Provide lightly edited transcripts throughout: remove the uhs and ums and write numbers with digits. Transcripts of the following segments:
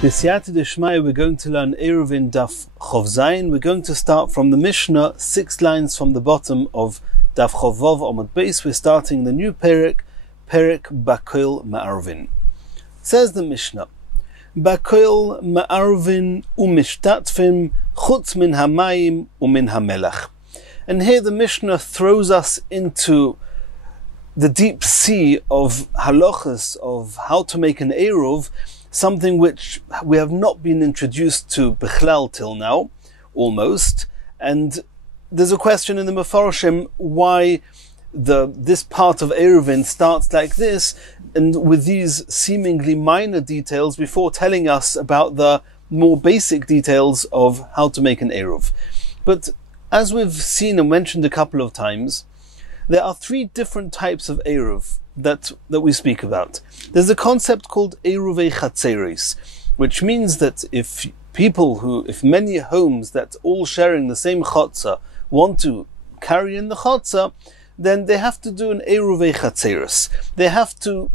B'siyata d'shmaya, we're going to learn Eirovin Daf Chov Zayin. We're going to start from the Mishnah, 6 lines from the bottom of Daf Chov Vav Amud Beis. We're starting the new Perek Bakoil Ma'arvin. Says the Mishnah, Bakoil Ma'arvin u'mishtatfim chutz min hamayim u'min hamelach. And here the Mishnah throws us into the deep sea of halachas, of how to make an Eirov, something which we have not been introduced to Bichlal till now, almost. And there's a question in the Mefarshim why this part of Eirovin starts like this, and with these seemingly minor details before telling us about the more basic details of how to make an Eirov. But as we've seen and mentioned a couple of times, there are 3 different types of Eirov that we speak about. There's a concept called Eirovei Chatzeris, which means that if many homes that all sharing the same chotzer want to carry in the chotzer, then they have to do an Eirovei Chatzeris. They have to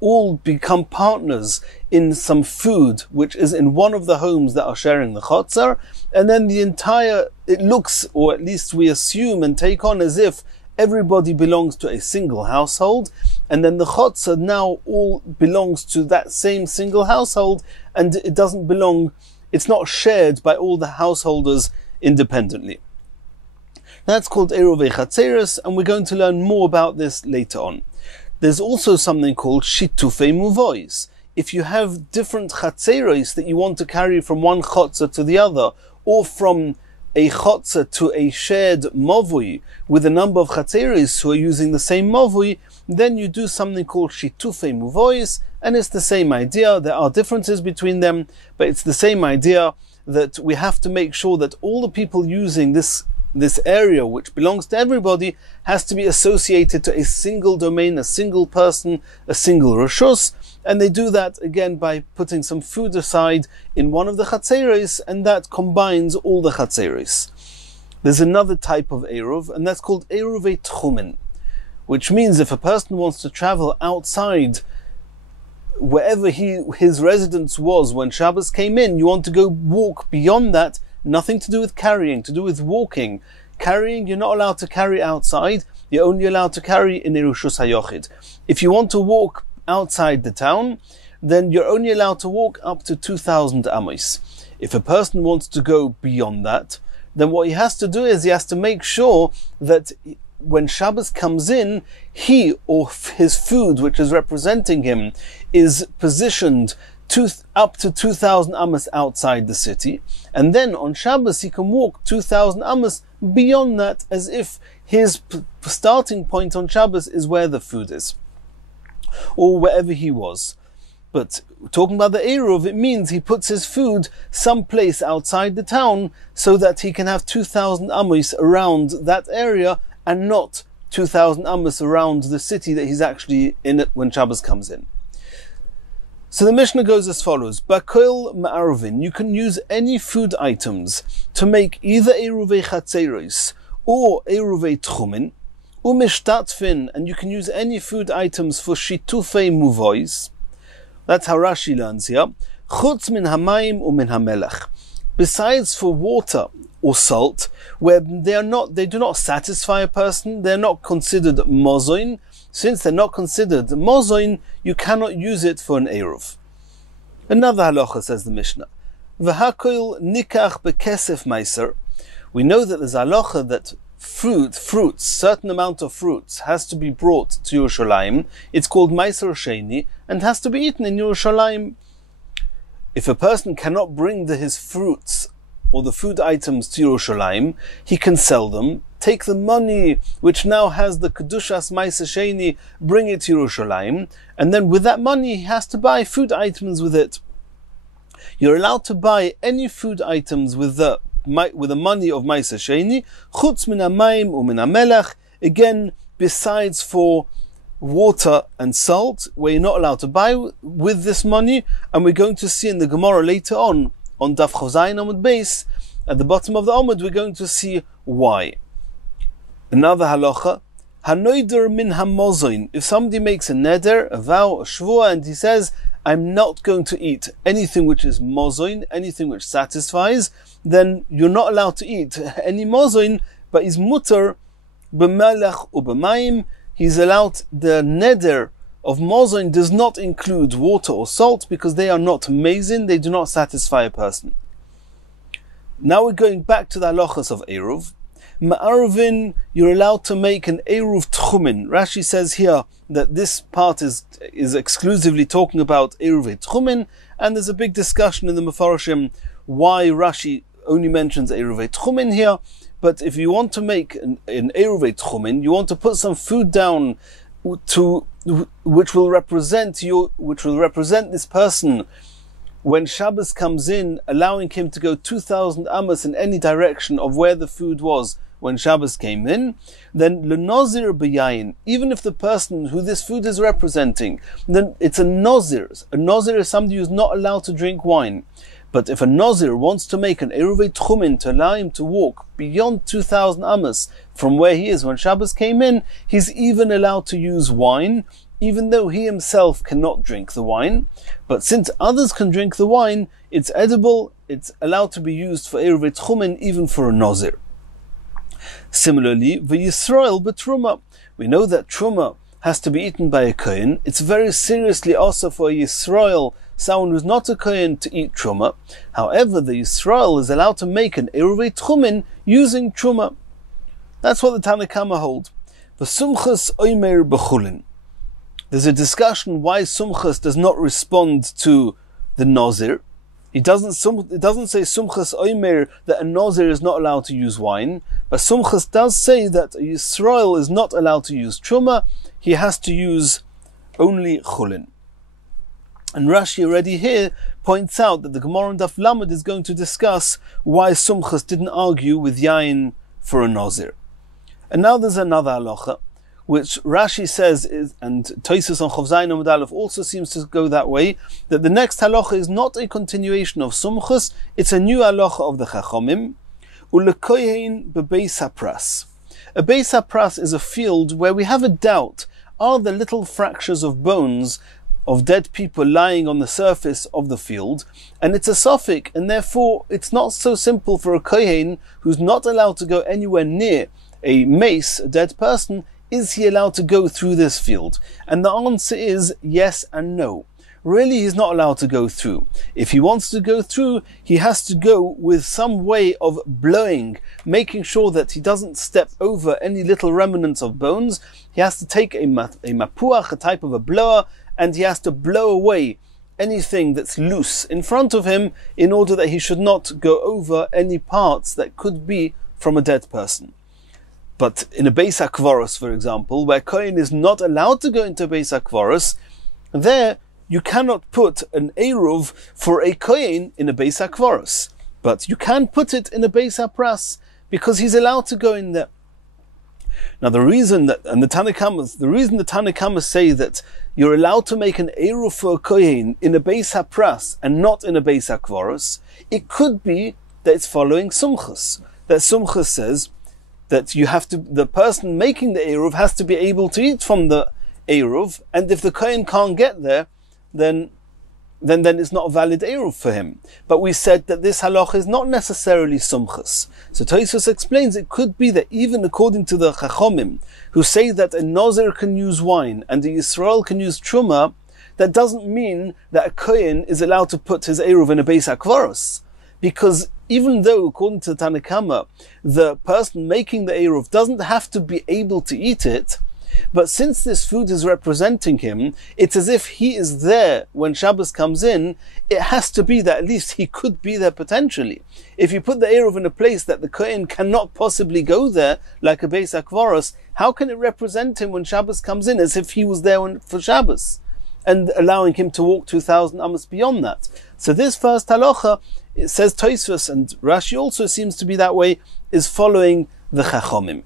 all become partners in some food which is in one of the homes that are sharing the chotzer, and then it looks, or at least we assume and take on as if everybody belongs to a single household, and then the chotzer now all belongs to that same single household, and it's not shared by all the householders independently. That's called Eirovei Chatzeris, and we're going to learn more about this later on. There's also something called Shitufei Muvois. If you have different chatzeros that you want to carry from one chotzer to the other, or from a chotzer to a shared movui with a number of chatzeros who are using the same movui, then you do something called Shitufei Muvois, and it's the same idea. There are differences between them, but it's the same idea that we have to make sure that all the people using this area, which belongs to everybody, has to be associated to a single domain, a single person, a single reshus, and they do that again by putting some food aside in one of the chatzeros, and that combines all the chatzeros. There's another type of Eirov, and that's called Eirovei Tchumen, which means if a person wants to travel outside wherever his residence was when Shabbos came in, you want to go walk beyond that. Nothing to do with carrying, to do with walking. Carrying, you're not allowed to carry outside, you're only allowed to carry in Erushus HaYochid. If you want to walk outside the town, then you're only allowed to walk up to 2,000 amos. If a person wants to go beyond that, then what he has to do is he has to make sure that when Shabbos comes in, he or his food, which is representing him, is positioned up to 2,000 amos outside the city, and then on Shabbos he can walk 2,000 amos beyond that, as if his starting point on Shabbos is where the food is, or wherever he was. But talking about the Eirov, it means he puts his food someplace outside the town so that he can have 2,000 amos around that area, and not 2,000 amos around the city that he's actually in it when Shabbos comes in. So the Mishnah goes as follows: Bakoil Ma'arvin, you can use any food items to make either Eirovei Chatzeros or Eirovei Tchumen, u'mishtatfin, and you can use any food items for Shitufei Muvois. That's how Rashi learns here. Chutz min hamayim u'min hamelach. Besides for water or salt, where they do not satisfy a person, they're not considered mozoin. Since they're not considered mozoin, you cannot use it for an Eirov. Another halacha, says the Mishnah, V'hakoil nikach bekesef meiser. We know that there's a halacha that fruits, certain amount of fruits, has to be brought to Yerushalayim. It's called meiser sheni, and has to be eaten in Yerushalayim. If a person cannot bring his fruits or the food items to Yerushalayim, he can sell them, take the money which now has the Kedushas Meiser Sheni, bring it to Yerushalayim, and then with that money he has to buy food items with it. You're allowed to buy any food items with the money of Meiser Sheni, chutz min hamayim u'min hamelach, again, besides for water and salt, where you're not allowed to buy with this money, and we're going to see in the Gemara later on Daf Chov Zayin Amud Beis, at the bottom of the Amud, we're going to see why. Another halacha, hanoider min hamozoin. If somebody makes a neder, a vow, a shvua, and he says, I'm not going to eat anything which is mozoin, anything which satisfies, then you're not allowed to eat any mozoin, but he's mutter b'melech u'b'mayim. He's allowed, the neder of mozoin does not include water or salt because they are not mazin, they do not satisfy a person. Now we're going back to the halachas of Eruv. Ma'arvin, you're allowed to make an Eruv Tchumen. Rashi says here that this part is exclusively talking about Eruv Tchumen, and there's a big discussion in the Mefarshim why Rashi only mentions Eruv Tchumen here. But if you want to make an Eruv Tchumen, you want to put some food down which will represent this person when Shabbos comes in, allowing him to go 2,000 amos in any direction of where the food was when Shabbos came in, then lenozir b'yayin, even if the person who this food is representing, then it's a nozir. A nozir is somebody who's not allowed to drink wine. But if a nozir wants to make an eruv tchumen to allow him to walk beyond 2,000 amos from where he is when Shabbos came in, he's even allowed to use wine, even though he himself cannot drink the wine. But since others can drink the wine, it's edible, it's allowed to be used for eruv tchumen, even for a nozir. Similarly, v'yisrael b'truma. We know that truma has to be eaten by a kohen. It's very seriously also for a Yisrael, someone who's not a kohen, to eat truma. However, the Yisrael is allowed to make an eruv tchumen using truma. That's what the Tanna Kama hold. V'sumchas oimer b'chulin. There's a discussion why Sumchas does not respond to the Nozir. It doesn't say Sumchas Oimer that a Nozir is not allowed to use wine, but Sumchas does say that a Yisrael is not allowed to use Truma, he has to use only Chulin. And Rashi already here points out that the Gemara in Daf Lamed is going to discuss why Sumchas didn't argue with Yain for a Nozir. And now there's another halacha, which Rashi says is, and Tosfos on Chof Zayin Amud Aleph also seems to go that way, that the next halacha is not a continuation of Sumchus, it's a new halacha of the Chachomim. Ulekoyein bebeis hapras. A beis hapras is a field where we have a doubt, are the little fractures of bones of dead people lying on the surface of the field, and it's a suffix, and therefore it's not so simple for a kohen who's not allowed to go anywhere near a mace, a dead person. Is he allowed to go through this field? And the answer is yes and no. Really, he's not allowed to go through. If he wants to go through, he has to go with some way of blowing, making sure that he doesn't step over any little remnants of bones. He has to take a mapuach, a type of a blower, and he has to blow away anything that's loose in front of him in order that he should not go over any parts that could be from a dead person. But in a Beis HaKvaros, for example, where Kohen is not allowed to go into Beis HaKvaros, there you cannot put an Eruv for a Kohen in a Beis HaKvaros. But you can put it in a Beis HaPras, because he's allowed to go in there. Now the reason the Tanna Kama say that you're allowed to make an Eruv for a Kohen in a Beis HaPras and not in a Beis HaKvaros, it could be that it's following Sumchus. That Sumchus says that the person making the Eruv has to be able to eat from the Eruv, and if the Kohen can't get there, then it's not a valid Eruv for him. But we said that this halach is not necessarily Sumchus. So Tosfos explains it could be that even according to the Chachomim, who say that a Nozir can use wine and a Yisrael can use Truma, that doesn't mean that a Kohen is allowed to put his Eruv in a Beis HaKvaros. Because even though, according to the Tanna Kama, the person making the Eruv doesn't have to be able to eat it, but since this food is representing him, it's as if he is there when Shabbos comes in. It has to be that at least he could be there potentially. If you put the Eruv in a place that the Kohen cannot possibly go there, like a Beis HaKvaros, how can it represent him when Shabbos comes in as if he was there for Shabbos, and allowing him to walk 2,000 amos beyond that? So this first halacha, it says Tosfos, and Rashi also seems to be that way, is following the Chachomim.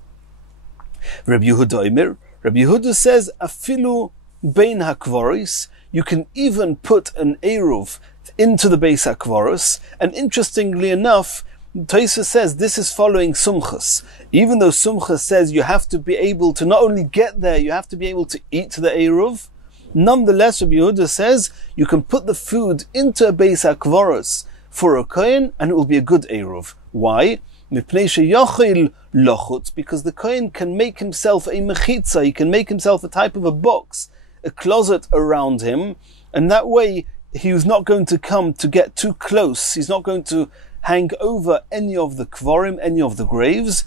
Rabbi Yehuda says, afilu bein hakvaros, you can even put an eruv into the Beis HaKvaros, and interestingly enough, Tosfos says this is following Sumchus. Even though Sumchus says you have to be able to not only get there, you have to be able to eat the eruv, Nonetheless, Rabbi Yehuda says you can put the food into a beis hakvaros for a kohen and it will be a good eruv. Why? Because the kohen can make himself a mechitza, he can make himself a type of a box, a closet around him, and that way he's not going to come to get too close. He's not going to hang over any of the kvarim, any of the graves,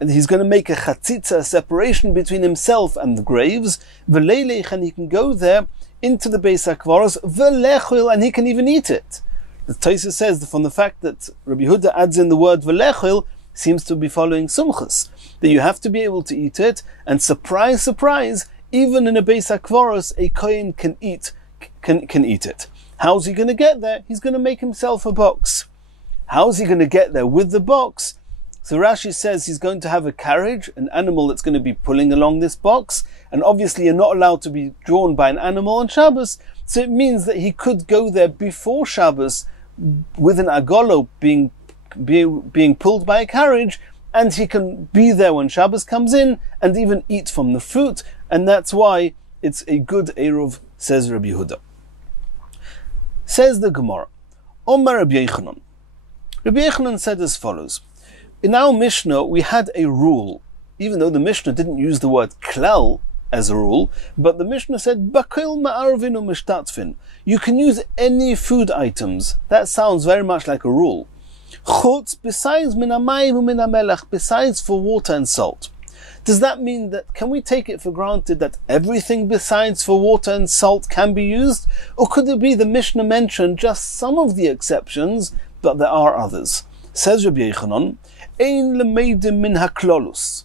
and he's going to make a chatzitza, a separation between himself and the graves. V'leilech, and he can go there into the beis hakvaros, v'lechil, and he can even eat it. The Tosfos says that from the fact that Rabbi Yehuda adds in the word v'lechil, seems to be following sumchas, that you have to be able to eat it, and surprise, surprise, even in a beis hakvaros, a kohen can eat it. How's he going to get there? He's going to make himself a box. How's he going to get there with the box? So Rashi says he's going to have a carriage, an animal that's going to be pulling along this box, and obviously you're not allowed to be drawn by an animal on Shabbos, so it means that he could go there before Shabbos with an agolo being pulled by a carriage, and he can be there when Shabbos comes in and even eat from the fruit, and that's why it's a good eruv, says Rabbi Yehuda. Says the Gemara, Omar Rabbi Yochanan. Rabbi Yochanan said as follows: in our Mishnah we had a rule, even though the Mishnah didn't use the word klal as a rule, but the Mishnah said bakil ma'arvin u mishtatfin. You can use any food items. That sounds very much like a rule. Chutz, besides min hamayim u min hamelech, besides for water and salt. Does that mean that, can we take it for granted that everything besides for water and salt can be used? Or could it be the Mishnah mentioned just some of the exceptions, but there are others? Says Rabbi Yochanan, ein lemeidim min haklolus.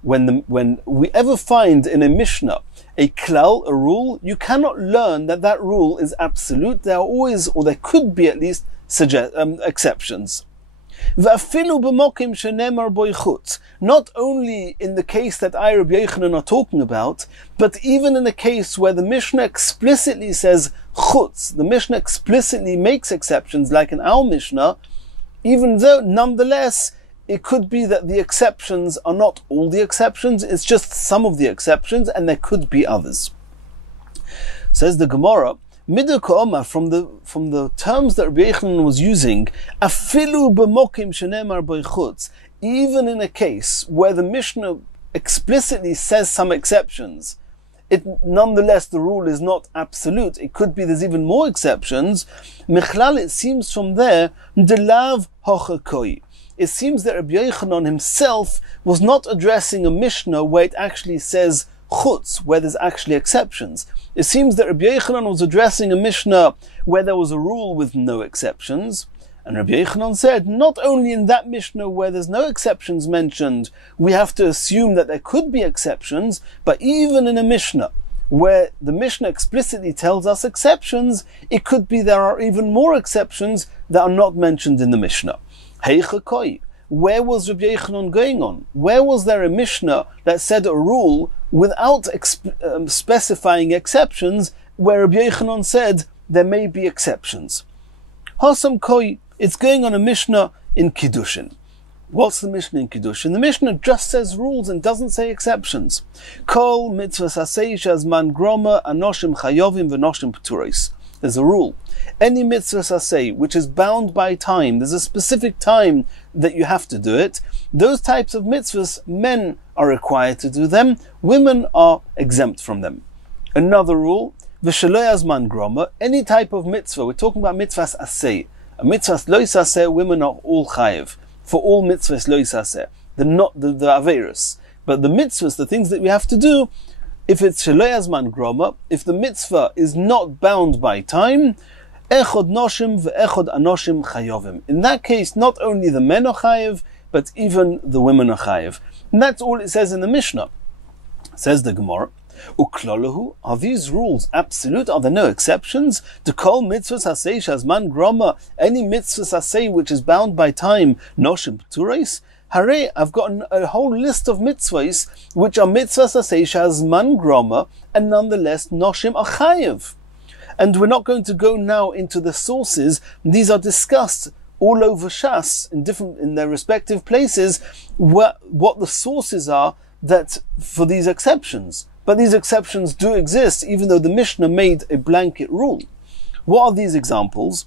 When we ever find in a Mishnah a klal, a rule, you cannot learn that that rule is absolute. There are always, or there could be at least, exceptions. Not only in the case that I, Rabbi Yochanan, are talking about, but even in a case where the Mishnah explicitly says chutz, the Mishnah explicitly makes exceptions, like in our Mishnah, even though nonetheless it could be that the exceptions are not all the exceptions, it's just some of the exceptions, and there could be others. Says the Gemara, from the terms that Rabbi Yochanan was using, afilu b'mokim shenemar b'chutz, even in a case where the Mishnah explicitly says some exceptions, nonetheless the rule is not absolute. It could be there's even more exceptions. Michlal, it seems from there, delav hochakoi. It seems that Rabbi Yochanan himself was not addressing a Mishnah where it actually says chutz, where there's actually exceptions. It seems that Rabbi Yochanan was addressing a Mishnah where there was a rule with no exceptions. And Rabbi Yochanan said, not only in that Mishnah where there's no exceptions mentioned, we have to assume that there could be exceptions, but even in a Mishnah where the Mishnah explicitly tells us exceptions, it could be there are even more exceptions that are not mentioned in the Mishnah. Heichakoi. Where was Rabbi Yochanan going on? Where was there a Mishnah that said a rule without specifying exceptions, where Rabbi Yochanan said there may be exceptions? Hasam koi. It's going on a Mishnah in Kiddushin. What's the Mishnah in Kiddushin? The Mishnah just says rules and doesn't say exceptions. Kol mitzvahs asei shazman groma anoshim chayovim v'noshim p'turos. There's a rule. Any mitzvahs asei which is bound by time, there's a specific time that you have to do it. Those types of mitzvahs, men are required to do them. Women are exempt from them. Another rule, v'shelo yazman groma. Any type of mitzvah, we're talking about mitzvahs asei. A mitzvahs lo yisaseh, women are all chayiv. For all mitzvahs lo yisaseh. They're not the averus. But the mitzvahs, the things that we have to do, if it's shelo yazman groma, if the mitzvah is not bound by time, echod noshim ve'echod anoshim chayovim. In that case, not only the men are chayiv, but even the women are chayiv. And that's all it says in the Mishnah. Says the Gemara, Uklolahu, are these rules absolute? Are there no exceptions? To call mitzvahs hasei shazman groma, any mitzvahs hasei which is bound by time, noshim p'turos? Hare, I've got a whole list of mitzvahs which are mitzvahs hasei shazman groma, and nonetheless noshim are chayiv. And we're not going to go now into the sources. These are discussed all over Shas in their respective places, what the sources are that for these exceptions. But these exceptions do exist, even though the Mishnah made a blanket rule. What are these examples?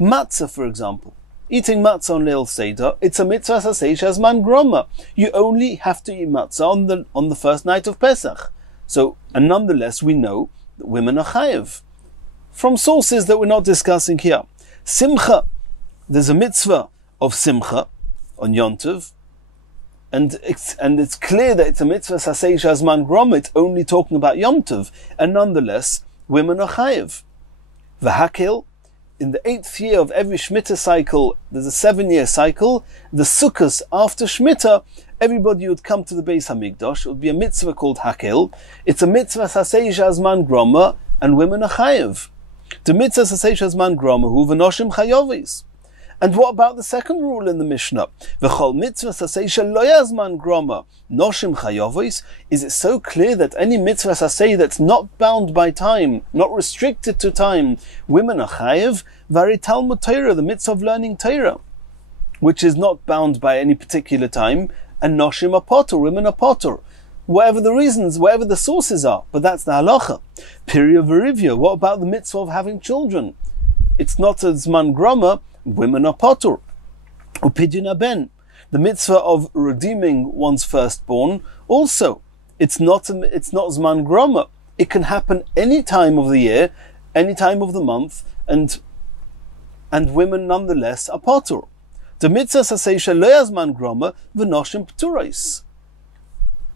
Matzah, for example. Eating matzah on Leil Seder, it's a mitzvah sasei shazman groma. You only have to eat matzah on the first night of Pesach. So, and nonetheless, we know that women are chayev. From sources that we're not discussing here. Simcha, there's a mitzvah of simcha on Yom Tov, and it's clear that it's a mitzvah sasei shazman groma. It's only talking about Yom Tov, and nonetheless, women are chayev. V'hakel, in the 8th year of every Shemitah cycle, there's a 7-year cycle, the Sukkos after Shemitah, everybody would come to the Beis HaMikdash. It would be a mitzvah called Hakel. It's a mitzvah sasei shazman groma, and women are chayev. The mitzvah sasei shazman groma hu v'noshim chayovis. And what about the second rule in the Mishnah? V'chol mitzvah sasei shelo yazman groma noshim chayovis. Is it so clear that any mitzvah sasei that's not bound by time, not restricted to time, women are chayev? Vari Talmud Torah, the mitzvah of learning Torah, which is not bound by any particular time, and noshim are potter, women are potter. Whatever the reasons, whatever the sources are, but that's the halacha. Pirya v'rivya, what about the mitzvah of having children? It's not a zman groma, women are potter. Upidyin ben, the mitzvah of redeeming one's firstborn, also, it's not zman groma. It can happen any time of the year, any time of the month, and women nonetheless are potter. The mitzvah sasei shelo yazman groma v'noshim pturais.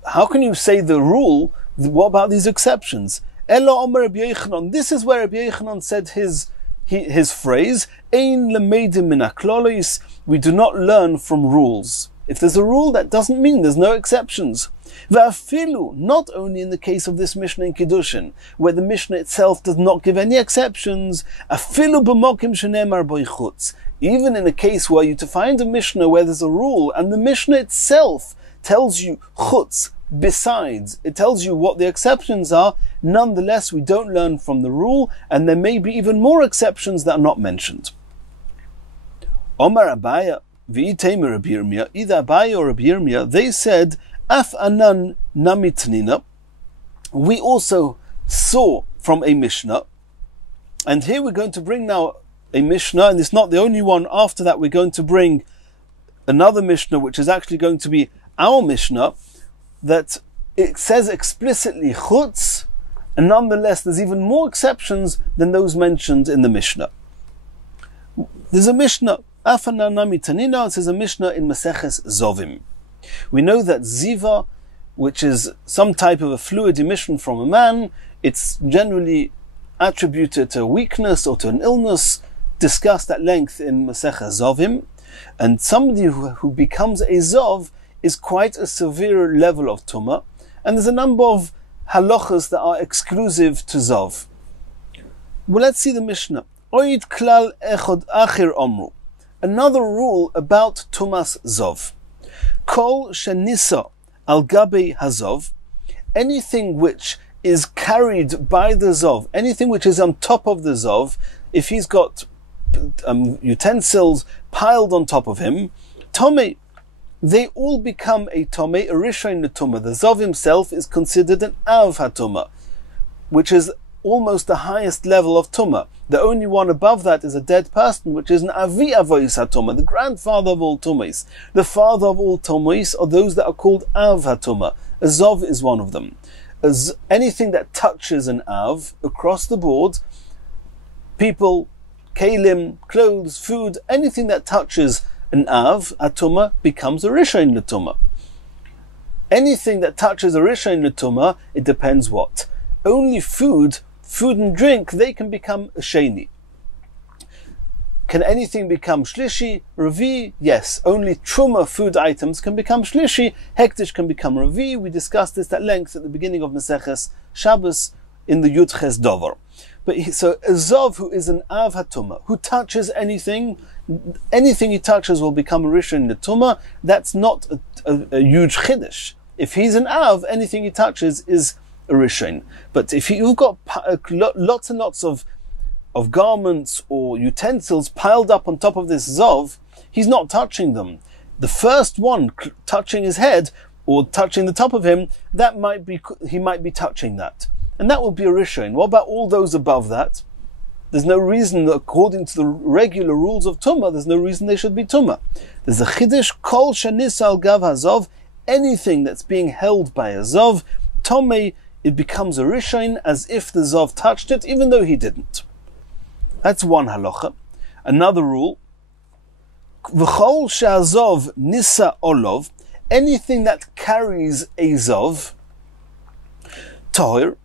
How can you say the rule? What about these exceptions? Elo omer Rabbi Yochanan. This is where Rabbi Yochanan said his phrase, Ein lemeidim min haklolos. We do not learn from rules. If there's a rule, that doesn't mean there's no exceptions. Va'afilu, not only in the case of this Mishnah in Kiddushin, where the Mishnah itself does not give any exceptions, afilu b'mokim shenemar bo chutz. Even in a case where you to find a Mishnah where there's a rule, and the Mishnah itself tells you chutz, besides, it tells you what the exceptions are, nonetheless we don't learn from the rule, and there may be even more exceptions that are not mentioned. Omar Abaya, v'iteimer Rabbi Yirmiyah, either Abaya or Rabbi Yirmiyah, they said, Af anan namitnina, we also saw from a Mishnah, and here we're going to bring now a Mishnah, and it's not the only one. After that we're going to bring another Mishnah, which is actually going to be our Mishnah, that it says explicitly chutz, and nonetheless there's even more exceptions than those mentioned in the Mishnah. There's a Mishnah, Afana Nami Tanina, it says a Mishnah in Mesechus Zovim. We know that ziva, which is some type of a fluid emission from a man, it's generally attributed to a weakness or to an illness, discussed at length in Mesechus Zovim, and somebody who becomes a zov is quite a severe level of tumah, and there's a number of halachas that are exclusive to zov. Well, let's see the Mishnah. Oid klal echod achir omru. Another rule about tumas zov. Kol shenisa al gabe hazov. Anything which is carried by the zov, anything which is on top of the zov, if he's got utensils piled on top of him, tomei, they all become a tomei, a rishon l'tumah. The zov himself is considered an av hatumah, which is almost the highest level of tumah. The only one above that is a dead person, which is an avi avois hatumah, the grandfather of all tumahs. The father of all tumahs are those that are called av hatumah. A zov is one of them. As anything that touches an av across the board, people, kalim, clothes, food, anything that touches an av, a tumah, becomes a rishon l'tumah. Anything that touches a rishon l'tumah, it depends what. Only food and drink, they can become a sheni. Can anything become shlishi, ravi? Yes, only truma food items can become shlishi. Hektish can become ravi. We discussed this at length at the beginning of Maseches Shabbos in the Yud Ches Dover. But so a zov who is an av hatuma, who touches anything he touches will become a rishon l'tumah. That's not a huge chiddush. If he's an av, anything he touches is a rishon. But if you've got lots and lots of garments or utensils piled up on top of this zov, he's not touching them. The first one touching his head or touching the top of him, he might be touching that. And that will be a rishon. What about all those above that? There's no reason, according to the regular rules of Tumah, there's no reason they should be Tumah. There's a Chiddush, Kol Shanis al Gav Hazov, anything that's being held by a Zov, Tomei, it becomes a Rishon as if the Zov touched it, even though he didn't. That's one halacha. Another rule, V'chol Sha'azov Nisa Olov, anything that carries a Zov, Toir,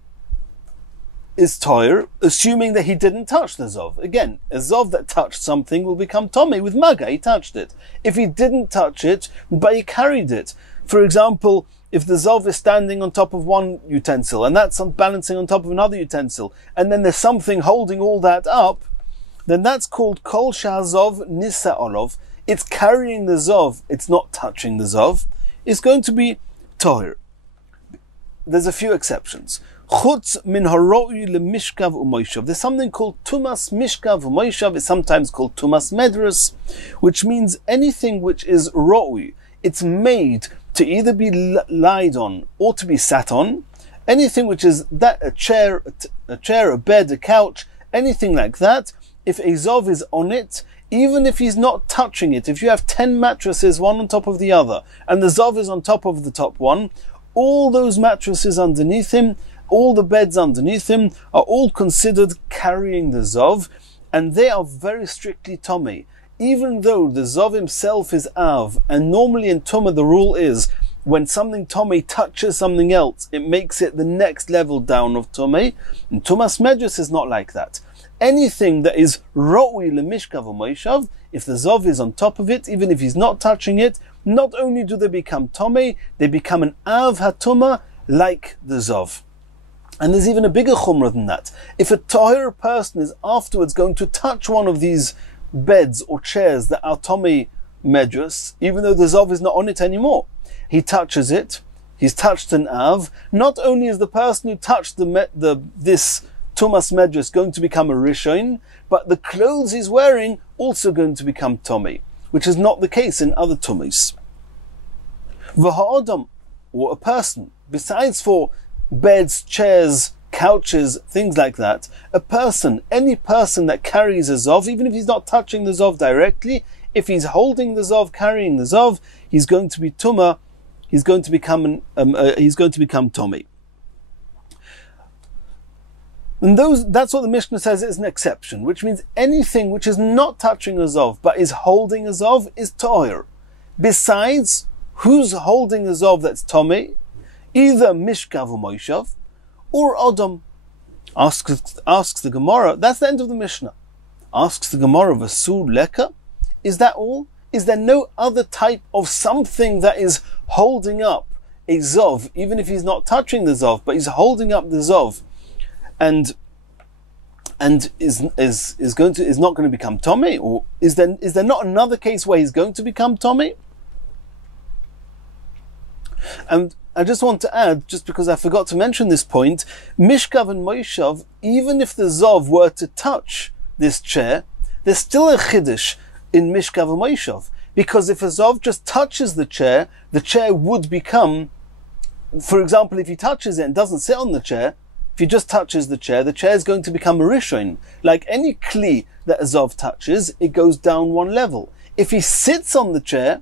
is Toir, assuming that he didn't touch the Zov. Again, a Zov that touched something will become Tomei with Maga, he touched it. If he didn't touch it, but he carried it. For example, if the Zov is standing on top of one utensil, and that's balancing on top of another utensil, and then there's something holding all that up, then that's called Kol Sha'azov Nisa Olov. It's carrying the Zov, it's not touching the Zov. It's going to be Toir. There's a few exceptions. Chutz min haroi lemishkav u'moishav. There's something called tumas mishkav u'moishav. It's sometimes called tumas medrus, which means anything which is roi. It's made to either be lied on or to be sat on. Anything which is that a chair, a bed, a couch, anything like that. If a zov is on it, even if he's not touching it, if you have 10 mattresses, one on top of the other, and the zov is on top of the top one, all those mattresses underneath him, all the beds underneath him are all considered carrying the Zov, and they are very strictly Tomei. Even though the Zov himself is Av, and normally in Tumah the rule is, when something Tomei touches something else, it makes it the next level down of Tomei, and Tumas Medrus is not like that. Anything that is Ro'ui Lemishkav or Moishav, if the Zov is on top of it, even if he's not touching it, not only do they become Tomei, they become an Av HaTumah like the Zov. And there's even a bigger chumrah than that. If a tahir person is afterwards going to touch one of these beds or chairs that are Tomei Medrus, even though the Zov is not on it anymore, he touches it, he's touched an Av, not only is the person who touched this Tumas Medrus going to become a Rishon, but the clothes he's wearing also going to become Tomei, which is not the case in other Tumas. V'ha'odam, or a person, besides for beds, chairs, couches, things like that, a person, any person that carries a Zov, even if he's not touching the Zov directly, if he's holding the Zov, carrying the Zov, he's going to be Tumah, he's going to become Tomei. And that's what the Mishnah says is an exception, which means anything which is not touching a Zov, but is holding a Zov, is Toir. Besides, who's holding a Zov that's Tomei? Either Mishkav or Moishav, or Odom. Asks the Gemara, that's the end of the Mishnah. Asks the Gemara, Vasur Leka? Is that all? Is there no other type of something that is holding up a Zov, even if he's not touching the Zov, but he's holding up the Zov, and is not going to become Tomei? Or is there not another case where he's going to become Tomei? And I just want to add, just because I forgot to mention this point, Mishkav and Moishav, even if the Zov were to touch this chair, there's still a Chiddush in Mishkav and Moishav. Because if a Zov just touches the chair would become, for example, if he touches it and doesn't sit on the chair, if he just touches the chair is going to become a Rishon. Like any Kli that a Zov touches, it goes down one level. If he sits on the chair,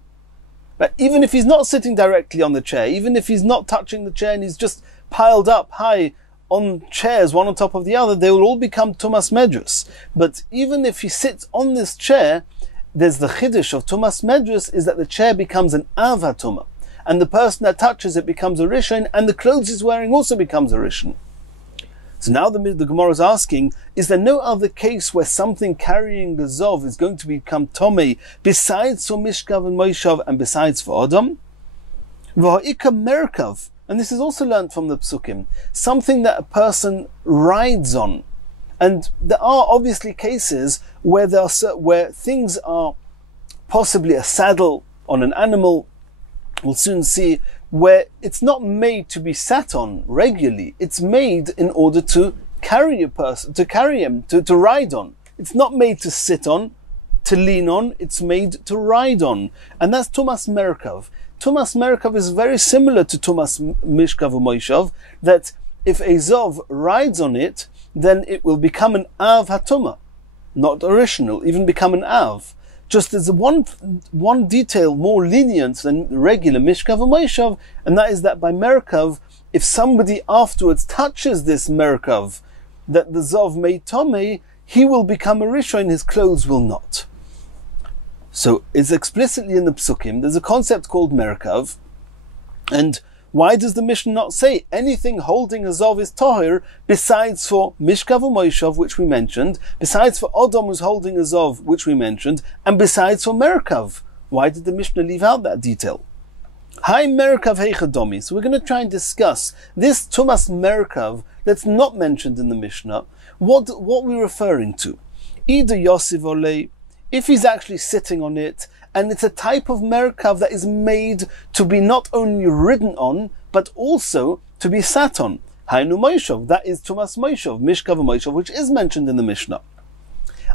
but even if he's not sitting directly on the chair, even if he's not touching the chair and he's just piled up high on chairs, one on top of the other, they will all become Tumas Medrus. But even if he sits on this chair, there's the Chiddush of Tumas Medrus is that the chair becomes an Av HaTumah. And the person that touches it becomes a Rishon, and the clothes he's wearing also becomes a Rishon. So now the Gemara is asking, is there no other case where something carrying the Zov is going to become Tomei besides for Mishkav and Moishav and besides for Adam? V'ha'ika Merkav, and this is also learnt from the Psukim, something that a person rides on. And there are obviously cases where where things are possibly a saddle on an animal, we'll soon see, where it's not made to be sat on regularly. It's made in order to carry a person, to carry him, to ride on. It's not made to sit on, to lean on. It's made to ride on. And that's Tumas Merkav. Tumas Merkav is very similar to Tumas Mishkav U'Moishav, that if a Zov rides on it, then it will become an Av HaTumah, not original, even become an Av. Just as one detail more lenient than regular Mishkav U'Moishav, and that is that by Merkav, if somebody afterwards touches this Merkav, that the Zov made Tomei, he will become a Rishon, his clothes will not. So it's explicitly in the Psukim, there's a concept called Merkav, and why does the Mishnah not say anything holding a Zov is Tahir, besides for Mishkav U'Moishav, which we mentioned, besides for Odom who's holding a Zov, which we mentioned, and besides for Merkav? Why did the Mishnah leave out that detail? Hi Merkav Heichadomi. So we're going to try and discuss this Tumas Merkav that's not mentioned in the Mishnah. What we're referring to. Either Yosef Olei, if he's actually sitting on it, and it's a type of Merkav that is made to be not only ridden on, but also to be sat on. Hainu Moishav, that is Tumas Moishav, Mishkav Moishav, which is mentioned in the Mishnah.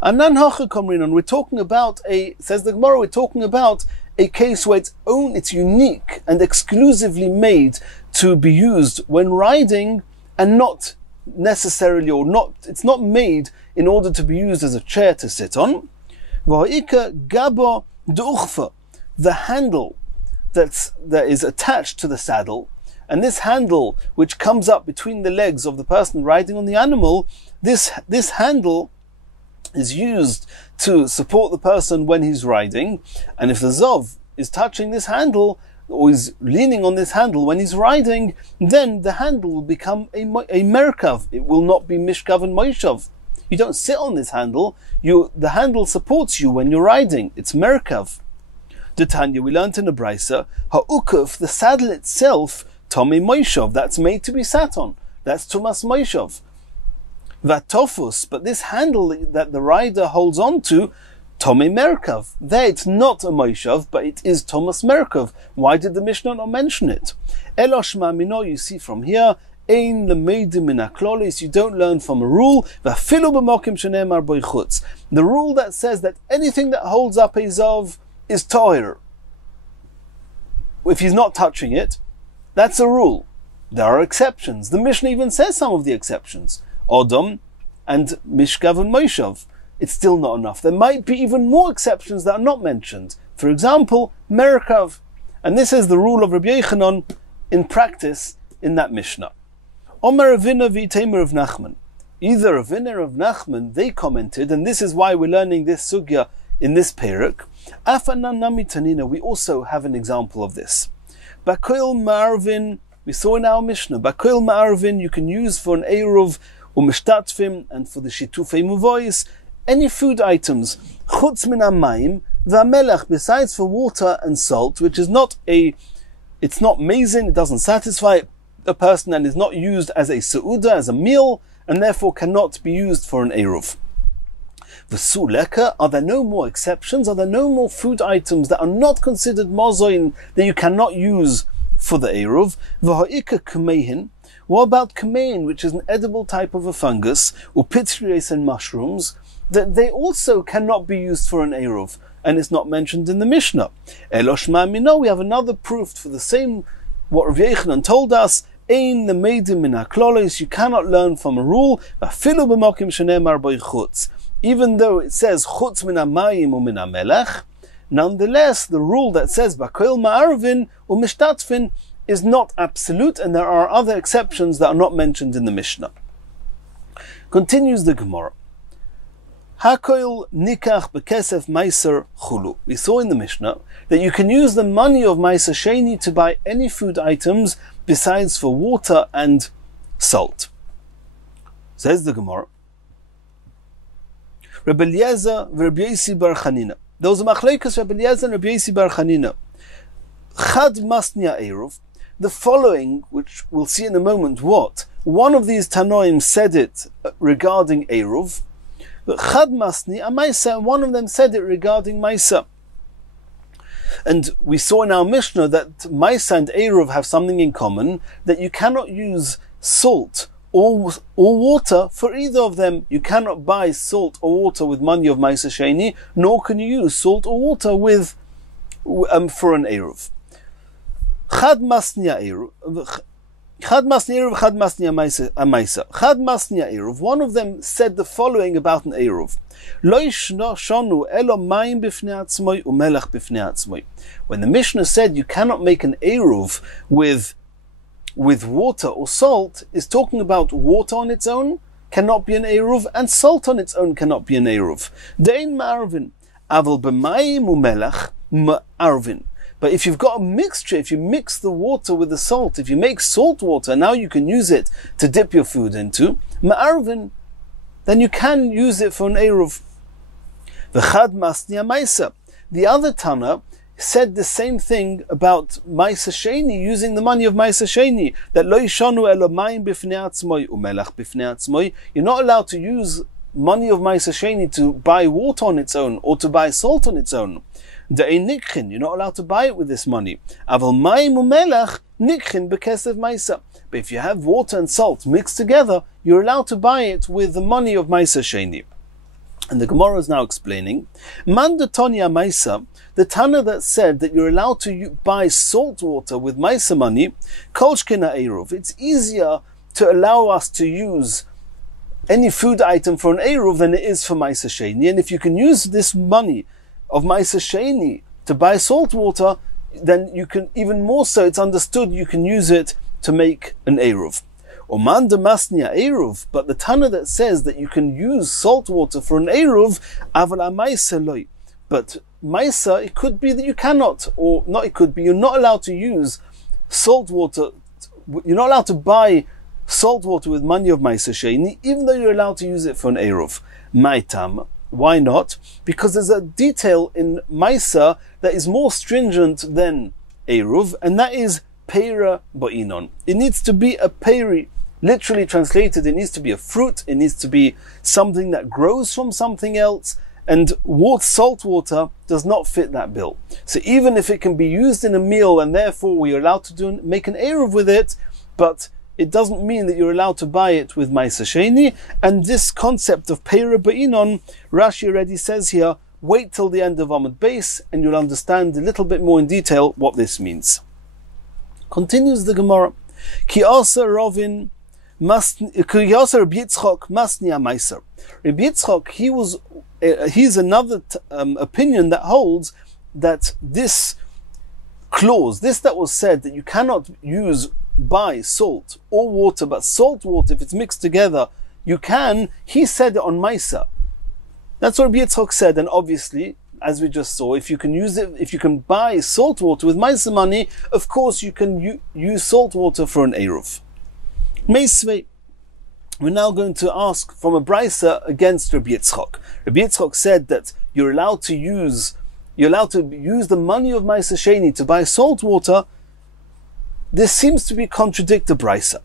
Anan Hacha Komrinon, we're talking about says the Gemara, we're talking about a case where it's unique and exclusively made to be used when riding, and not necessarily, it's not made in order to be used as a chair to sit on. The handle that is attached to the saddle, and this handle which comes up between the legs of the person riding on the animal, this handle is used to support the person when he's riding, and if the Zov is touching this handle, or is leaning on this handle when he's riding, then the handle will become a Merkav. It will not be Mishkav and Moishav. You don't sit on this handle, the handle supports you when you're riding. It's Merkav. The Tanya, we learned in the Brisa, Ha'ukuf, the saddle itself, Tomei Moishav, that's made to be sat on. That's Tumas Moishav. Vatofus, but this handle that the rider holds on to, Tomei Merkav. There it's not a Moishav, but it is Tumas Merkav. Why did the Mishnah not mention it? Elosh Ma'amino, you see from here, Ein lemeidim min haklolis, you don't learn from a rule. V'afilu b'mokim shenemar bo chutz, the rule that says that anything that holds up a Zov is Tahir. If he's not touching it, that's a rule. There are exceptions. The Mishnah even says some of the exceptions. Odom and Mishkav and Moishav. It's still not enough. There might be even more exceptions that are not mentioned. For example, Merkav. And this is the rule of Rabbi Yochanan in practice in that Mishnah. Omer Ravina v'Itamer of Nachman. Either Ravina or of Nachman, they commented, and this is why we're learning this sugya in this perek. Afanan nami tanina, we also have an example of this. Bakoil ma'arvin, we saw in our Mishnah, Bakoil ma'arvin you can use for an eruv or mishtatfim, and for the shitufei muvois, any food items, chutz min hamayim v'amelach, besides for water and salt, which is it's not mazin, it doesn't satisfy a person, and is not used as a seuda, as a meal, and therefore cannot be used for an eruv. V'su leka, are there no more exceptions? Are there no more food items that are not considered mozoin, that you cannot use for the eruv? V'ha'ika k'meihin, what about k'mein, which is an edible type of a fungus, or pitries and mushrooms, that they also cannot be used for an eruv, and it's not mentioned in the Mishnah. Elosh ma'amino, we have another proof for the same, what Rav Yochanan told us, Ein lemeidim min haklolos, you cannot learn from a rule, afilu b'mokim shenemar bo chutz, even though it says chutz min hamayim u min hamelech, nonetheless the rule that says bakoil ma'arvin u mishtatfin is not absolute, and there are other exceptions that are not mentioned in the Mishnah. Continues the Gemara. Hakoil nikach bekesef meiser chulu. We saw in the Mishnah that you can use the money of meiser sheni to buy any food items besides for water and salt. Says the Gemara. Rabbi Eliezer v'Rabbi Yosi bar Chanina. There was a machlekes Rabbi Eliezer and Rabbi Yosi bar Chanina. Chad masnia eruv. The following, which we'll see in a moment, what one of these Tanoim said it regarding eruv. Chad masni a maisa, and one of them said it regarding maisa. And we saw in our Mishnah that maisa and eruv have something in common, that you cannot use salt or water for either of them. You cannot buy salt or water with money of maisa sheni, nor can you use salt or water with for an eruv. Chad masnia eruv, Chad masnia eruv, Chad masnia maisa. Chad masnia eruv. One of them said the following about an eruv: Lo shonu elo mayim b'fnei atzmoi umelech b'fnei atzmoi. When the Mishnah said you cannot make an eruv with water or salt, is talking about water on its own cannot be an eruv, and salt on its own cannot be an eruv. Dein ma'arvin, aval b'mayim umelech ma'arvin. But if you've got a mixture, if you mix the water with the salt, if you make salt water, now you can use it to dip your food into, ma'arvin, then you can use it for an eruv. V'chad masnia maisa. The other Tana said the same thing about maisa sheni, using the money of maisa sheni, that lo yishanu elo mayim b'fnei atzmoi umelach b'fnei atzmoi. You're not allowed to use money of maisa sheni to buy water on its own or to buy salt on its own. You're not allowed to buy it with this money. Aval mayim umelach nikhin b'kesef maisa. But if you have water and salt mixed together, you're allowed to buy it with the money of maisa sheni. And the Gemara is now explaining, Manda Tonya Maisa, the Tana that said that you're allowed to buy salt water with Maisa money, Kolshkina Eruv. It's easier to allow us to use any food item for an Eruv than it is for Maisa Sheni. And if you can use this money of Maisa Sheni to buy salt water, then you can, even more so, it's understood you can use it to make an Eruv. Oman de masnia eruv, but the Tana that says that you can use salt water for an eruv, aval amaisa loy. But maisa, it could be that you cannot, or not. It could be you're not allowed to use salt water. You're not allowed to buy salt water with money of maisa sheni, even though you're allowed to use it for an eruv. Maitam. Why not? Because there's a detail in maisa that is more stringent than eruv, and that is peira ba'inon. It needs to be a peri. Literally translated, it needs to be a fruit, it needs to be something that grows from something else, and salt water does not fit that bill. So even if it can be used in a meal and therefore we are allowed to make an eruv with it, but it doesn't mean that you're allowed to buy it with maisa sheni. And this concept of peira ba'inon, Rashi already says here, wait till the end of Amud Beis and you'll understand a little bit more in detail what this means. Continues the Gemara. Ki asa Rovin Rabbi Yitzchak masnia meiser. Rabbi Yitzchak, he's another opinion that holds that this clause, this that was said that you cannot buy salt or water, but salt water, if it's mixed together, you can. He said it on meiser. That's what Rabbi Yitzchak said, and obviously, as we just saw, if you can use it, if you can buy salt water with meiser money, of course you can use salt water for an eruv. Meisvei. We're now going to ask from a brisa against Rabbi Yitzchak. Rabbi Yitzchak said that you're allowed to use the money of Maisa Sheni to buy salt water. This seems to be contradict the brisa.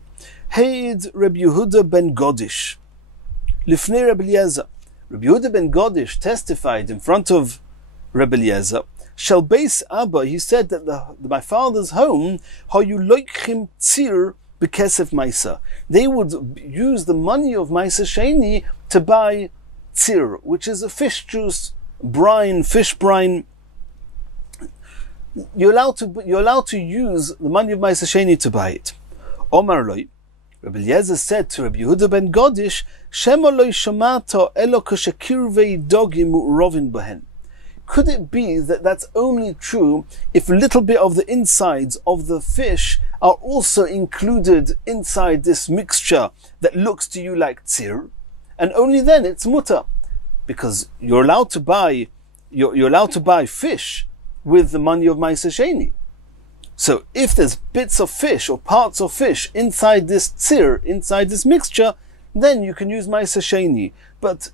Heid Rabbi Yehuda ben Godish, Lifnei Rabbi Eliezer. Rabbi Yehuda ben Godish testified in front of Rabbi Eliezer. Shel beis Abba, he said that my father's home, hayu loichim tzir b'kesef maisa. They would use the money of Maisa Sheni to buy tzir, which is a fish juice brine, fish brine. You're allowed to use the money of Maisa Sheni to buy it. Omar loy, Rabbi Eliezer said to Rabbi Yehuda ben Godish, Shema loy shamato elo kashakirvei dogim u'rovin behen. Could it be that that's only true if a little bit of the insides of the fish are also included inside this mixture that looks to you like tzir, and only then it's mutter, because you're allowed to buy fish with the money of Maisa Sheni. So if there's bits of fish or parts of fish inside this tzir, inside this mixture, then you can use Maisa Sheni. But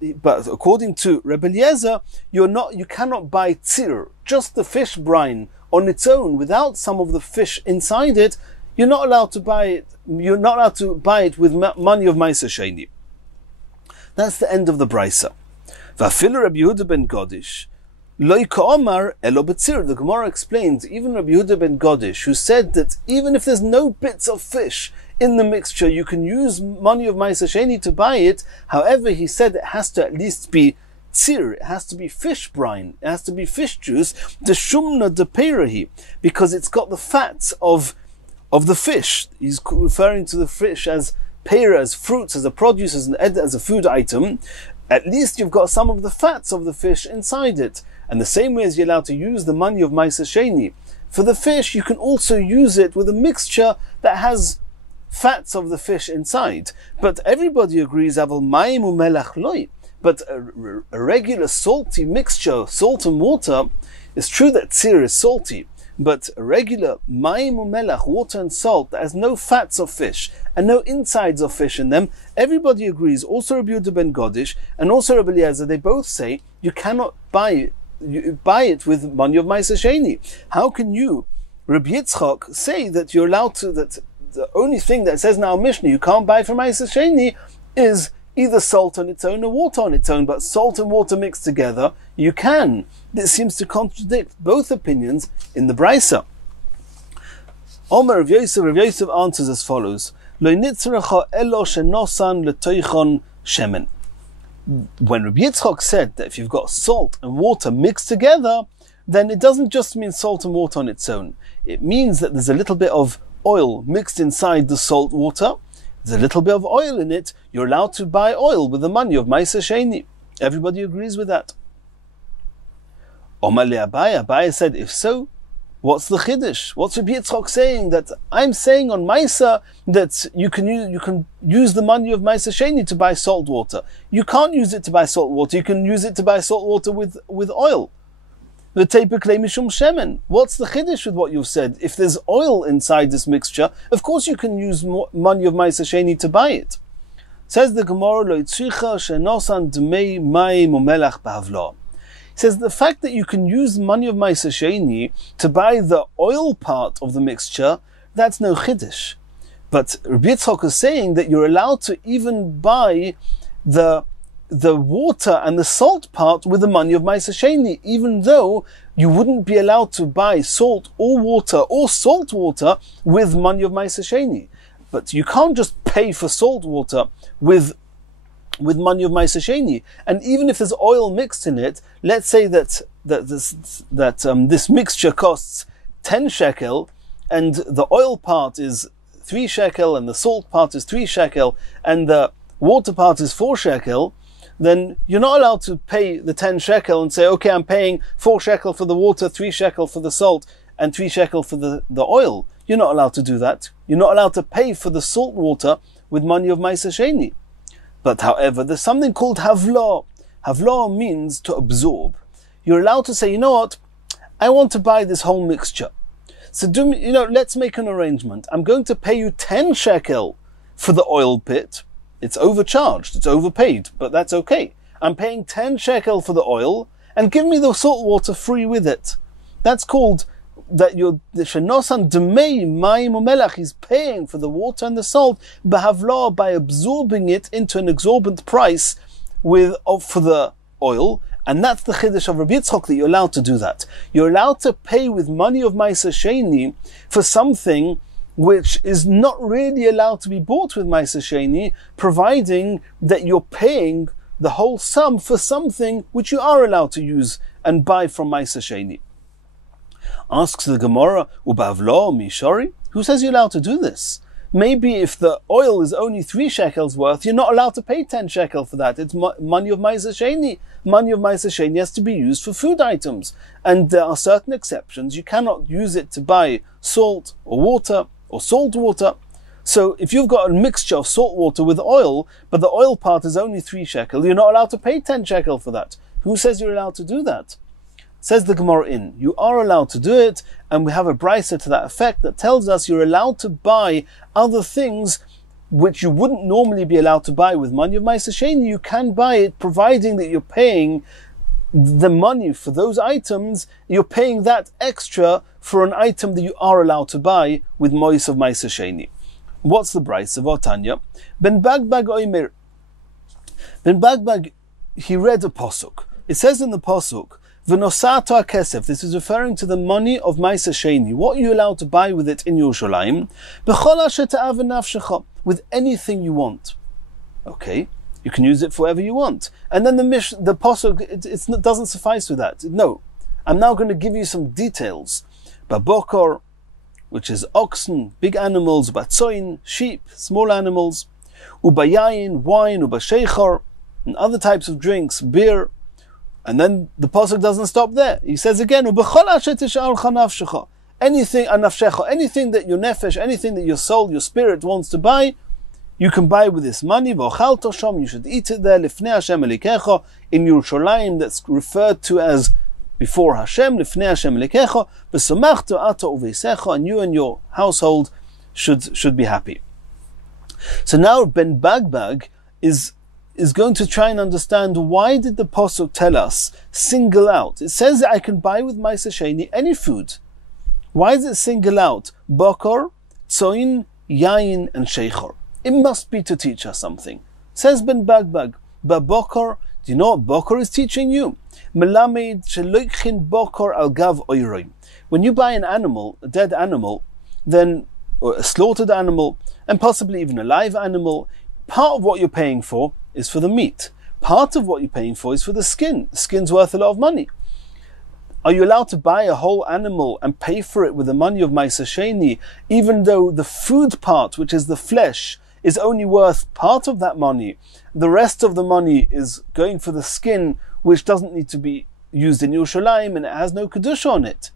according to Rebbe Eliezer, you cannot buy tzir, just the fish brine on its own, without some of the fish inside it. You're not allowed to buy it. You're not allowed to buy it with money of Maisa Sheni. That's the end of the brisa. Va'afilu Rabbi Yehuda ben Godish, Loi ka'omar elo b'tzir. The Gemara explains, even Rabbi Yehuda ben Godish, who said that even if there's no bits of fish in the mixture, you can use money of Maisa Sheni to buy it. However, he said it has to at least be tzir, it has to be fish brine, it has to be fish juice, the shumna de perahi, because it's got the fats of the fish. He's referring to the fish as pera, as fruits, as a produce, as a food item. At least you've got some of the fats of the fish inside it. And the same way as you're allowed to use the money of Ma'aser Sheni for the fish, you can also use it with a mixture that has fats of the fish inside. But everybody agrees, aval mayim u'melach loi. But a regular salty mixture, salt and water, it's true that tzir is salty, but a regular mayim u'melach, water and salt, that has no fats of fish and no insides of fish in them, everybody agrees, also Rabbi Yehuda ben Godish and also Rabbi Eliezer, they both say you cannot buy it with money of Ma'aser Sheni. How can you, Rabbi Yitzchak, say that you're allowed to, that the only thing that says now Mishnah you can't buy from Ma'aser Sheni is either salt on its own or water on its own, but salt and water mixed together, you can. This seems to contradict both opinions in the Brisa. Omer Rav Yosef answers as follows: Lo nitzracha elo shenosan letoichon shemen. When Rabbi Yitzchak said that if you've got salt and water mixed together, then it doesn't just mean salt and water on its own. It means that there's a little bit of oil mixed inside the salt water. There's a little bit of oil in it. You're allowed to buy oil with the money of Ma'aser Sheni. Everybody agrees with that. Omar le Abaye said, if so, what's the chiddush? What's Rabbi Yitzchak saying? That I'm saying on Ma'aser that you can use the money of Ma'aser Sheni to buy salt water. You can't use it to buy salt water. You can use it to buy salt water with oil. What's the chiddush with what you've said? If there's oil inside this mixture, of course you can use money of Ma'aser Sheni to buy it. Says the Gemara, Lo yitzricha shenosan dmei mayim u'melach b'havla. Says the fact that you can use money of Ma'aser Sheni to buy the oil part of the mixture, that's no chiddush. But Rabbi Yitzchak is saying that you're allowed to even buy the water and the salt part with the money of Ma'aser Sheni, even though you wouldn't be allowed to buy salt or water or salt water with money of Ma'aser Sheni. But you can't just pay for salt water with money of Ma'aser Sheni. And even if there's oil mixed in it, let's say that this mixture costs 10 shekel, and the oil part is 3 shekel, and the salt part is 3 shekel, and the water part is 4 shekel, then you're not allowed to pay the 10 shekel and say, okay, I'm paying 4 shekel for the water, 3 shekel for the salt, and 3 shekel for the oil. You're not allowed to do that. You're not allowed to pay for the salt water with money of Ma'aser Sheni. But however, there's something called havla. Havla means to absorb. You're allowed to say, you know what, I want to buy this whole mixture. So let's make an arrangement. I'm going to pay you 10 shekel for the oil pit. It's overcharged, it's overpaid, but that's okay. I'm paying 10 shekel for the oil, and give me the salt water free with it. That's called that the shenosan dmei mayim u'melach is paying for the water and the salt b'havla, by absorbing it into an exorbitant price for the oil. And that's the chiddush of Rabbi Yitzchak, that you're allowed to do that. You're allowed to pay with money of Ma'aser Sheni for something which is not really allowed to be bought with Ma'aser Sheni, providing that you're paying the whole sum for something which you are allowed to use and buy from Ma'aser Sheni. Asks the Gemara, Ubavlo mishori? Who says you're allowed to do this? Maybe if the oil is only 3 shekels worth, you're not allowed to pay 10 shekel for that. It's money of Ma'aser Sheni. Money of Ma'aser Sheni has to be used for food items. And there are certain exceptions. You cannot use it to buy salt or water or salt water. So if you've got a mixture of salt water with oil, but the oil part is only 3 shekel, you're not allowed to pay 10 shekel for that. Who says you're allowed to do that? Says the Gemara you are allowed to do it, and we have a brisa to that effect that tells us you're allowed to buy other things which you wouldn't normally be allowed to buy with money of Ma'aser Sheni. You can buy it, providing that you're paying the money for those items, you're paying that extra for an item that you are allowed to buy with mois of Ma'aser Sheni. What's the brisa of Tanya? Ben Bagbag Oimer. Ben Bagbag, he read a pasuk. It says in the pasuk, V'nosata kesef. This is referring to the money of Ma'aser Sheni. What are you allowed to buy with it in Yerushalayim? B'chol asher ta'av nafshecha, with anything you want. Okay, You can use it for whatever you want. And then the pasuk, it doesn't suffice with that. No, I'm now going to give you some details. Babokor, which is oxen, big animals, batzoin, sheep, small animals, ubayayin, wine, ubasheichor, and other types of drinks, beer. And then the pasuk doesn't stop there. He says again, ubechol asher tish'alcha nafshecha, anything that your nefesh, anything that your soul, your spirit wants to buy, you can buy with this money. V'ochalto sham, you should eat it there, lifnei Hashem elikecha, in Yerushalayim, that's referred to as before Hashem, lifnei Hashem elikecha, v'samachto ata uveisecha, and you and your household should be happy. So now Ben Bagbag is going to try and understand, why did the pasuk tell us, single out? It says that I can buy with Ma'aser Sheni any food. Why does it single out Bokor, Tzoin, Yayin, and Sheichor? It must be to teach us something. Says Ben Bagbag, Bokor, do you know what Bokor is teaching you? Melamed sheloikhin Bokor al gav oiroi. When you buy an animal, a dead animal, then, or a slaughtered animal, and possibly even a live animal, part of what you're paying for is for the meat. Part of what you're paying for is for the skin. The skin's worth a lot of money. Are you allowed to buy a whole animal and pay for it with the money of Ma'aser Sheni, even though the food part, which is the flesh, is only worth part of that money? The rest of the money is going for the skin, which doesn't need to be used in Yerushalayim, and it has no kedusha on it.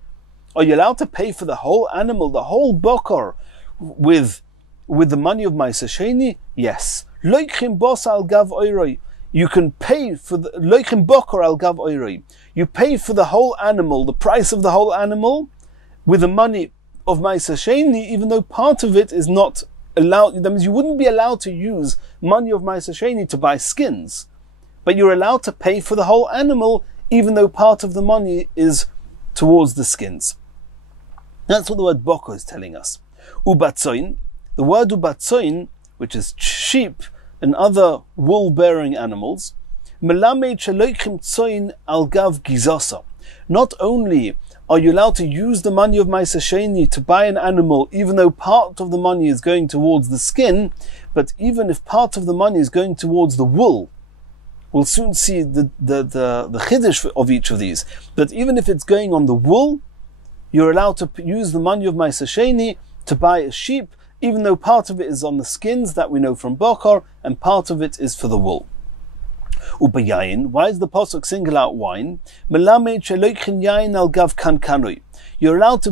Are you allowed to pay for the whole animal, the whole bokor, with the money of Ma'aser Sheni? Yes. Loichim bos al gav oiroi. You can pay for the loichim bokor al gav oiroi. You pay for the whole animal, the price of the whole animal, with the money of Ma'aser Sheni, even though part of it is not allowed. That means you wouldn't be allowed to use money of Ma'aser Sheni to buy skins, but you're allowed to pay for the whole animal, even though part of the money is towards the skins. That's what the word bokor is telling us. Ubatzoin, the word ubatzoin, which is sheep and other wool-bearing animals, melamed sheloichim tzoin al gav gizasa. Not only are you allowed to use the money of Ma'aser Sheni to buy an animal, even though part of the money is going towards the skin, but even if part of the money is going towards the wool, we'll soon see the chiddush of each of these. But even if it's going on the wool, you're allowed to use the money of Ma'aser Sheni to buy a sheep, even though part of it is on the skins that we know from Bokor, and part of it is for the wool. Ubayayin, why is the pasuk single out wine? Melamed sheloichin yayin al gav kankanoi. You're allowed to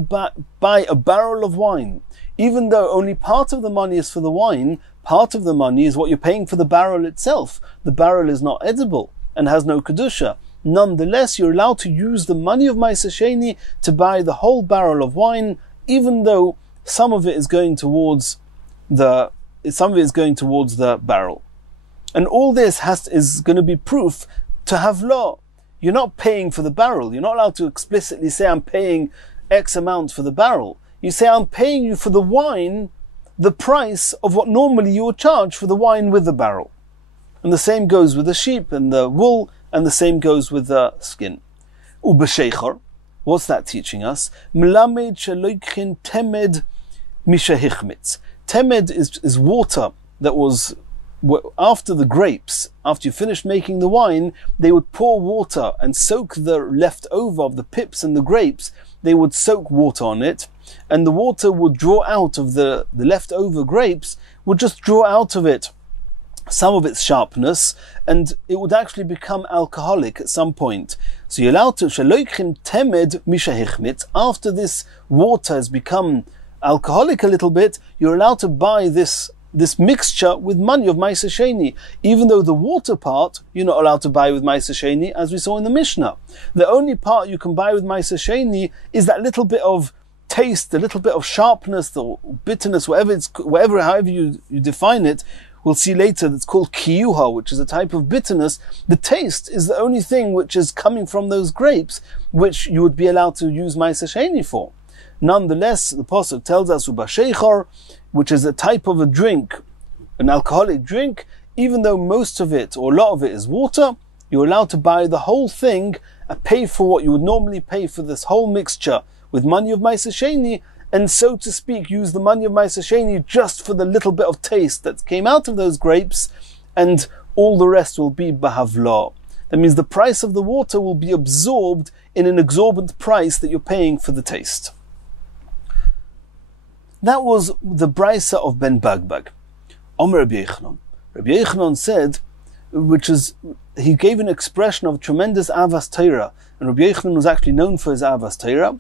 buy a barrel of wine, even though only part of the money is for the wine. Part of the money is what you're paying for the barrel itself. The barrel is not edible and has no kedusha. Nonetheless, you're allowed to use the money of Ma'aser Sheni to buy the whole barrel of wine, even though some of it is going towards the barrel. And all this is going to be proof to have law. You're not paying for the barrel. You're not allowed to explicitly say, I'm paying X amount for the barrel. You say, I'm paying you for the wine, the price of what normally you would charge for the wine with the barrel. And the same goes with the sheep and the wool, and the same goes with the skin. Ubesheichor, what's that teaching us? Melamed sheloikhin temed mishahichmitz. Temed is water that was, after the grapes, after you finished making the wine, they would pour water and soak the leftover of the pips and the grapes. They would soak water on it, and the water would draw out of the leftover grapes, would just draw out of it some of its sharpness, and it would actually become alcoholic at some point. So you're allowed to, shaloichim temed mishahichmitz, after this water has become alcoholic a little bit, you're allowed to buy this mixture with money of Ma'aser Sheni, even though the water part you're not allowed to buy with Ma'aser Sheni, as we saw in the Mishnah. The only part you can buy with Ma'aser Sheni is that little bit of taste, the little bit of sharpness or bitterness, however you define it. We'll see later that's called kiyuha, which is a type of bitterness. The taste is the only thing which is coming from those grapes, which you would be allowed to use Ma'aser Sheni for. Nonetheless, the pasuk tells us ubasheichor, which is a type of a drink, an alcoholic drink, even though most of it or a lot of it is water, you're allowed to buy the whole thing and pay for what you would normally pay for this whole mixture with money of Ma'aser Sheni, and so to speak, use the money of Ma'aser Sheni just for the little bit of taste that came out of those grapes, and all the rest will be bahavla. That means the price of the water will be absorbed in an exorbitant price that you're paying for the taste. That was the brisa of Ben Bagbag. Omer Rabbi Yochanan. Rabbi Yochanan said, he gave an expression of tremendous avas Torah, and Rabbi Yochanan was actually known for his avas Torah.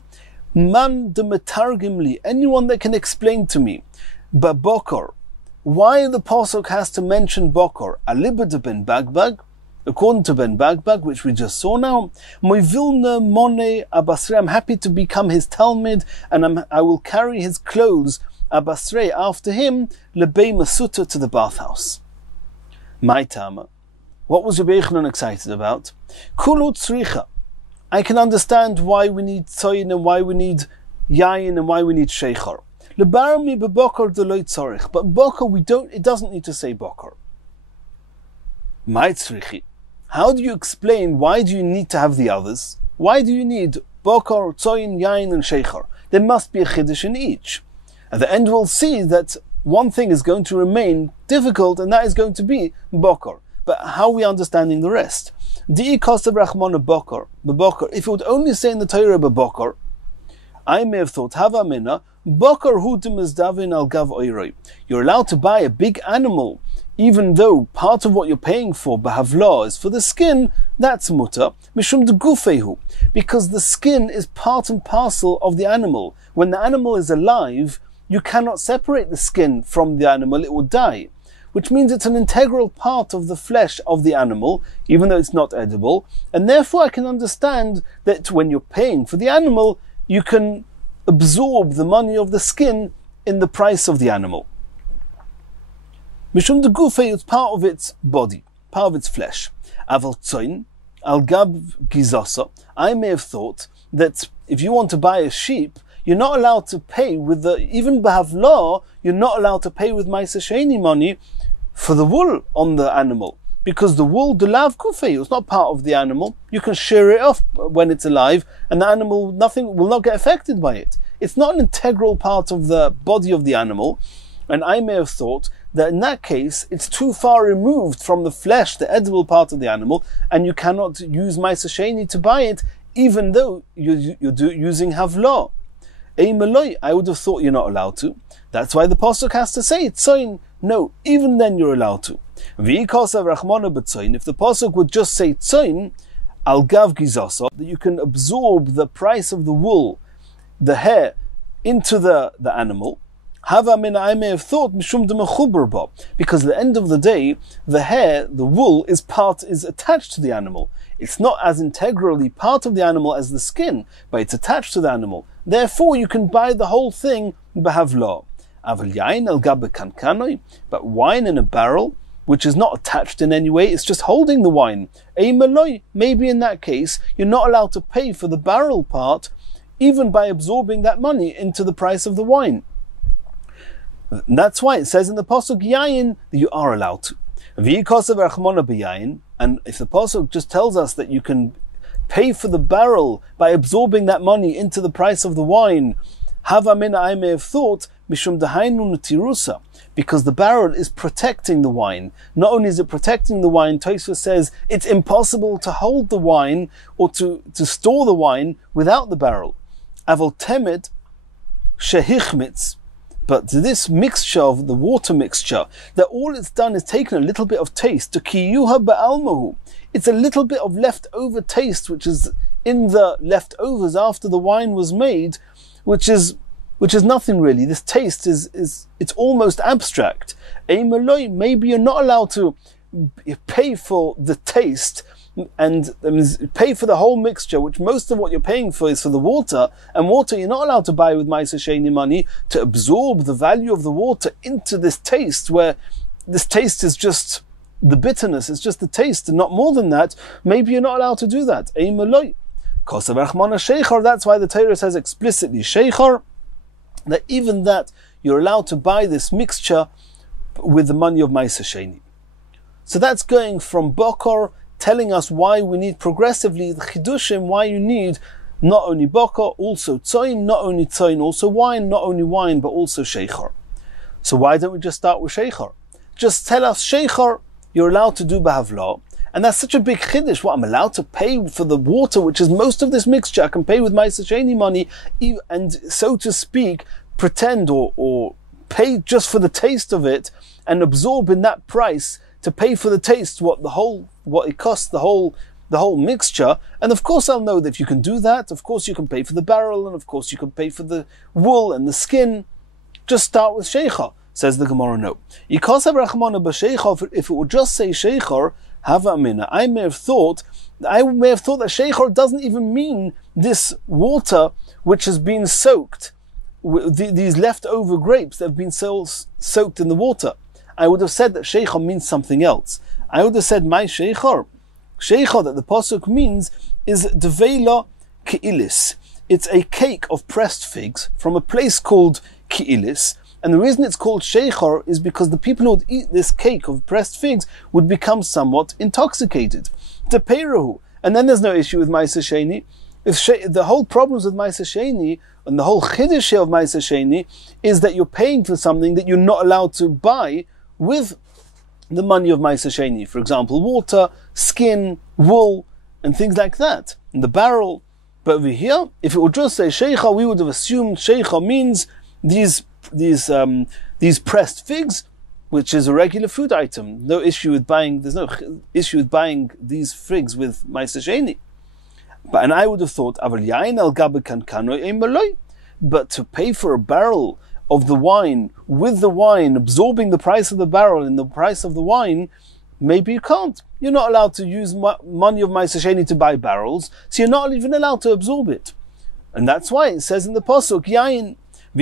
Man de metargim li, anyone that can explain to me, but bokor, why the pasuk has to mention bokor, aliba de Ben Bagbag, according to Ben Bagbag, which we just saw now, Moivilna Mone Abasre, I'm happy to become his Talmud, and I will carry his clothes, Abasre, after him, Lebei Masuta, to the bathhouse. My Tama. What was Rabbi Yochanan excited about? Kulut Tzricha. I can understand why we need Tzoyin and why we need Yayin and why we need Sheikhar. Lebarmi bebokor deloy tzorich. But bokor, it doesn't need to say bokor. My Tzrichi. How do you explain why do you need to have the others? Why do you need bokor, Tzoyin, Yayin and Sheikhar? There must be a chiddush in each. At the end we'll see that one thing is going to remain difficult, and that is going to be bokor. But how are we understanding the rest? Di'i kosav rachmana bokor, bebokor. If it would only say in the Torah bebokor, I may have thought, hava mina, bokor hu dimizdavin al gav oiroi. You're allowed to buy a big animal, even though part of what you're paying for, bahavla, is for the skin. That's muta, mishum de gufehu, because the skin is part and parcel of the animal. When the animal is alive, you cannot separate the skin from the animal, it will die. Which means it's an integral part of the flesh of the animal, even though it's not edible. And therefore I can understand that when you're paying for the animal, you can absorb the money of the skin in the price of the animal. Mishum de gufei is part of its body, part of its flesh. Aval tzoin, al gab gizasa. I may have thought that if you want to buy a sheep, you're not allowed to pay with even bahavla, you're not allowed to pay with ma'aser sheni money for the wool on the animal. Because the wool, the lav kufei, is not part of the animal. You can shear it off when it's alive, and the animal, nothing will not get affected by it. It's not an integral part of the body of the animal. And I may have thought that in that case, it's too far removed from the flesh, the edible part of the animal, and you cannot use ma'aser sheni to buy it, even though you're using havla. I would have thought you're not allowed to. That's why the pasuk has to say tzoyin. No, even then you're allowed to. If the pasuk would just say tzoyin, al gav gizasa, that you can absorb the price of the wool, the hair, into the animal. Hava min, I may have thought mishum de mechuber ba, because at the end of the day, the hair, the wool, is attached to the animal. It's not as integrally part of the animal as the skin, but it's attached to the animal. Therefore, you can buy the whole thing bahavla. Aval yain al gabe kankanoi, but wine in a barrel, which is not attached in any way, it's just holding the wine. Eimaloi, maybe in that case, you're not allowed to pay for the barrel part, even by absorbing that money into the price of the wine. And that's why it says in the pasuk yayin that you are allowed to. And if the pasuk just tells us that you can pay for the barrel by absorbing that money into the price of the wine, hava mina, I may have thought mishum dahainu netirusa, because the barrel is protecting the wine. Not only is it protecting the wine, Tosfos says it's impossible to hold the wine or to store the wine without the barrel. Aval temet shehichmitz. But this mixture of the water mixture, that all it's done is taken a little bit of taste, to kiyuha ba'almahu. It's a little bit of leftover taste, which is in the leftovers after the wine was made, which is nothing really. This taste it's almost abstract. Maybe you're not allowed to pay for the taste and pay for the whole mixture, which most of what you're paying for is for the water, and water you're not allowed to buy with ma'aser sheni money, to absorb the value of the water into this taste, where this taste is just the bitterness, it's just the taste and not more than that. Maybe you're not allowed to do that. That's why the Torah says explicitly sheikhar, that even that you're allowed to buy this mixture with the money of ma'aser sheni. So that's going from bokor, telling us why we need progressively the chidushim, why you need not only bokor, also tzoyin, not only tzoyin, also wine, not only wine, but also sheikhar. So why don't we just start with sheikhar? Just tell us sheikhar, you're allowed to do Bahavla. And that's such a big chiddush. What, I'm allowed to pay for the water, which is most of this mixture. I can pay with my Sheni money, and so to speak, pretend or pay just for the taste of it, and absorb in that price to pay for the taste what it costs the whole mixture. And of course I'll know that if you can do that, of course you can pay for the barrel, and of course you can pay for the wool and the skin. Just start with Sheicha, says the Gemara. No. If it would just say Sheichar, Hava Amina, I may have thought that Sheichar doesn't even mean this water which has been soaked, these leftover grapes that have been soaked in the water. I would have said that Sheichar means something else. I would have said, my Sheichar that the pasuk means is Devela Keilis. It's a cake of pressed figs from a place called Keilis. And the reason it's called Sheichar is because the people who would eat this cake of pressed figs would become somewhat intoxicated. Tepeirahu. And then there's no issue with Ma'aser Sheni. The whole problems with Ma'aser Sheni and the whole chiddush of Ma'aser Sheni is that you're paying for something that you're not allowed to buy with the money of Ma'aser Sheni. For example, water, skin, wool, and things like that. And the barrel. But over here, if it would just say Sheichar, we would have assumed Sheichar means these pressed figs, which is a regular food item. There's no issue with buying these figs with Ma'aser Sheni. And I would have thought, but to pay for a barrel of the wine, with the wine absorbing the price of the barrel in the price of the wine, maybe you can't. You're not allowed to use money of Ma'aser Sheni to buy barrels, so you're not even allowed to absorb it. And that's why it says in the pasuk, Yain, if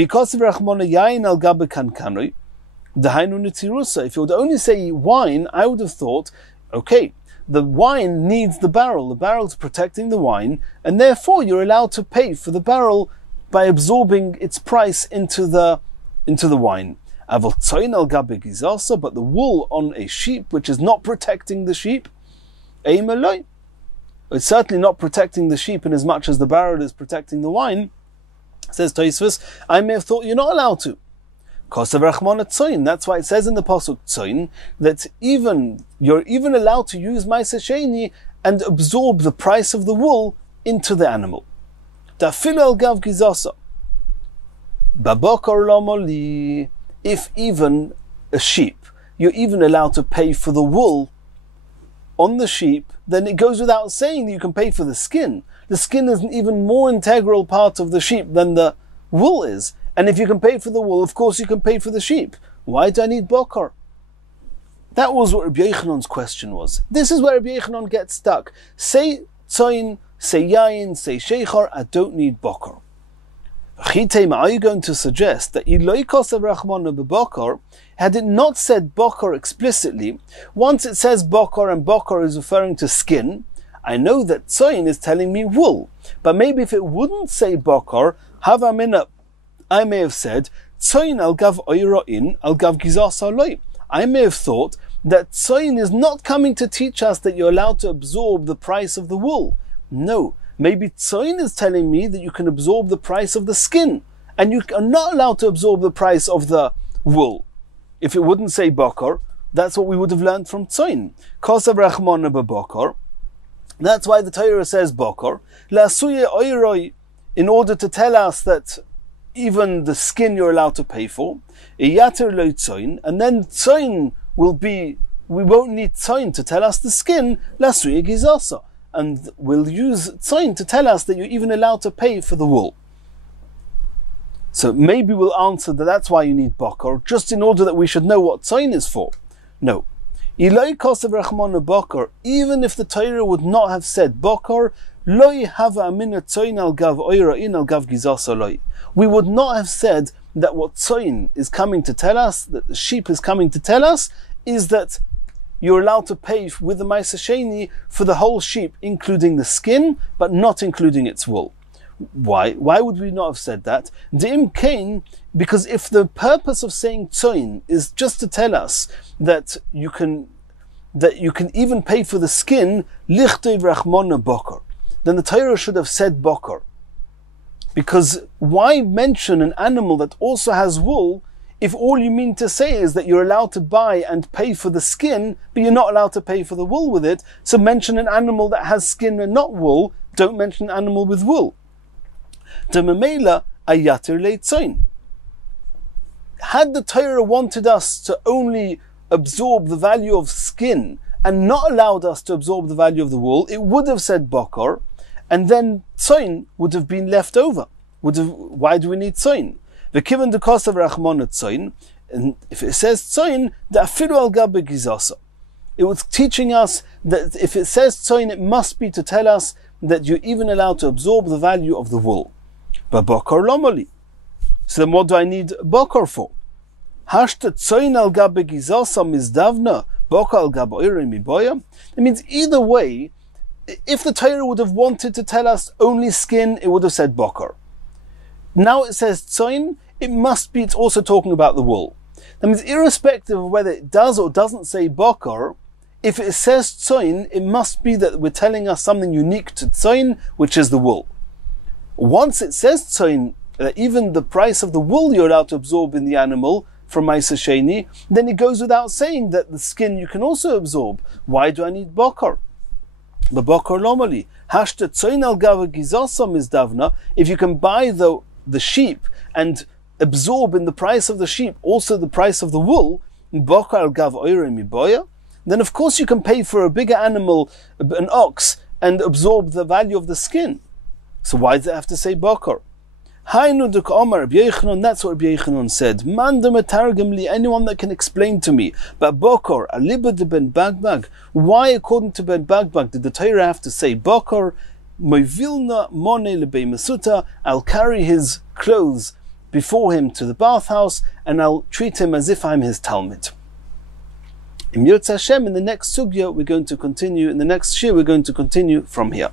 you would only say wine, I would have thought, okay, the wine needs the barrel's protecting the wine, and therefore you're allowed to pay for the barrel by absorbing its price into the wine. But the wool on a sheep which is not protecting the sheep, it's certainly not protecting the sheep in as much as the barrel is protecting the wine. Says Tosfos, I may have thought you're not allowed to. That's why it says in the pasuk Tzoin that you're even allowed to use Ma'aser Sheni and absorb the price of the wool into the animal. If even a sheep, you're even allowed to pay for the wool on the sheep, then it goes without saying that you can pay for the skin. The skin is an even more integral part of the sheep than the wool is. And if you can pay for the wool, of course you can pay for the sheep. Why do I need bokor? That was what Rabbi Yochanan's question was. This is where Rabbi Yochanan gets stuck. Say tzoin, say yayin, say sheichar, I don't need bokor. Are you going to suggest that had it not said bokor explicitly, once it says bokor and bokor is referring to skin, I know that tzoin is telling me wool. But maybe if it wouldn't say bokor, I may have said tzoin al gav oiroin al gav gizas aloi. I may have thought that tzoin is not coming to teach us that you're allowed to absorb the price of the wool. No. Maybe tzoin is telling me that you can absorb the price of the skin, and you are not allowed to absorb the price of the wool. If it wouldn't say bokor, that's what we would have learned from tzoin. Kosav rachmona b'bokor. That's why the Torah says bokor. La'asuye oiroi, in order to tell us that even the skin you're allowed to pay for. Iyater lo tzoin, and then tzoin will be, we won't need tzoin to tell us the skin. La'asuye gizasa. And we'll use tzoin to tell us that you're even allowed to pay for the wool. So maybe we'll answer that that's why you need bokor, just in order that we should know what tzoin is for. No. Even if the Torah would not have said bokor, we would not have said that what tzoin is coming to tell us, that the sheep is coming to tell us, is that you're allowed to pay with the Ma'aser Sheni for the whole sheep, including the skin, but not including its wool. Why? Why would we not have said that? De'im kain, because if the purpose of saying tzoin is just to tell us that you can even pay for the skin, lichtei v'rachmona bokor, then the Torah should have said bokor. Because why mention an animal that also has wool if all you mean to say is that you're allowed to buy and pay for the skin, but you're not allowed to pay for the wool with it, so mention an animal that has skin and not wool, don't mention an animal with wool. Had the Torah wanted us to only absorb the value of skin and not allowed us to absorb the value of the wool, it would have said bokor, and then tzoin would have been left over. Why do we need tzoin? V'kiven dekos of rachmon tzoin, and if it says tzoin, the afiru al gabe gizasa. It was teaching us that if it says tzoin, it must be to tell us that you're even allowed to absorb the value of the wool. But bokor lomoli. So then what do I need bokor for? Hashta tzoin al gabe gizasa mizdavna, bokor al gabe oire miboya. It means either way, if the Torah would have wanted to tell us only skin, it would have said bokor. Now it says tzoin, it's also talking about the wool. That means irrespective of whether it does or doesn't say bokor, if it says tzoin, it must be that we're telling us something unique to tzoin, which is the wool. Once it says tzoin, even the price of the wool you're allowed to absorb in the animal from Ma'aser Sheni, then it goes without saying that the skin you can also absorb. Why do I need bokor? The bokor lomali. Hashta tzoin al gava gizosam is davna. If you can buy the sheep and absorb in the price of the sheep also the price of the wool, bokor al gav oire miboya, then of course you can pay for a bigger animal, an ox, and absorb the value of the skin. So why does it have to say bokor? Hainu duk Omar Rabbi Yochanan, that's what Rabbi Yochanan said. Mandam etargem li, anyone that can explain to me. But bokor, aliba de ben bagbag. Why, according to ben bagbag, did the Torah have to say bokor? Moivilna mone lebei mesuta. I'll carry his clothes before him to the bathhouse, and I'll treat him as if I'm his Talmud. In Yirtzeh Hashem, in the next sugya, we're going to continue. In the next shir, we're going to continue from here.